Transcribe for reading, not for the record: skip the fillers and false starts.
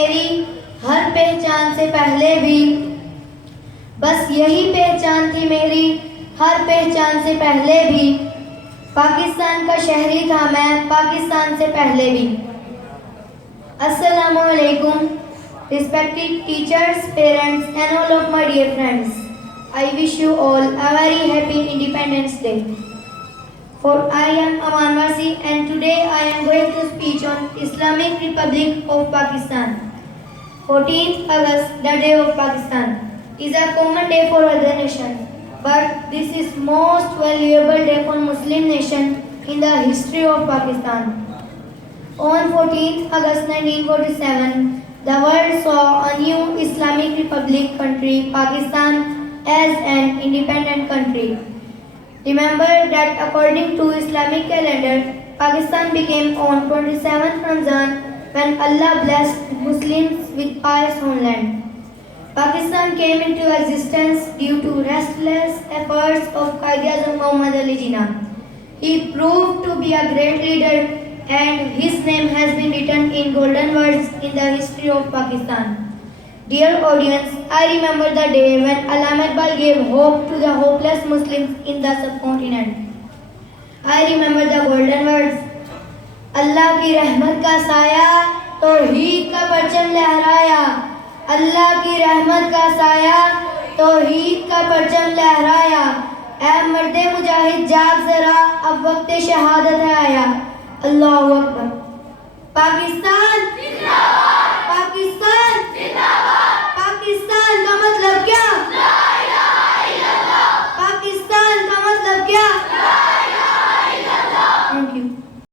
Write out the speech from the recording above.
मेरी हर पहचान से पहले भी, बस यही पहचान थी मेरी हर पहचान से पहले भी। पाकिस्तान का शहरी था मैं पाकिस्तान से पहले भी। अस्सलामु अलैकुम, respected teachers, parents and all of my dear friends. I wish you all a very happy Independence Day. For I am Aman Wasi and today I am going to speak on Islamic Republic of Pakistan. 14th August, the Day of Pakistan, is a common day for other nations, but this is most valuable day for Muslim nation in the history of Pakistan. On 14th August 1947, the world saw a new Islamic Republic country, Pakistan, as an independent country. Remember that according to Islamic calendar, Pakistan became on 27th Ramzan when Allah blessed Muslims with pious homeland. Pakistan came into existence due to restless efforts of Quaid-e-Azam Muhammad Ali Jinnah. He proved to be a great leader and his name has been written in golden words in the history of Pakistan. Dear audience, I remember the day when Allama Iqbal gave hope to the hopeless Muslims in the subcontinent. I remember the golden words, अल्लाह की रहमत का साया तौहीद का परचम लहराया, अल्लाह की रहमत का साया तौहीद का परचम लहराया। ऐ मर्दे मुजाहिद जाग जरा, अब वक्त शहादत है आया। अल्लाहु अकबर। पाकिस्तान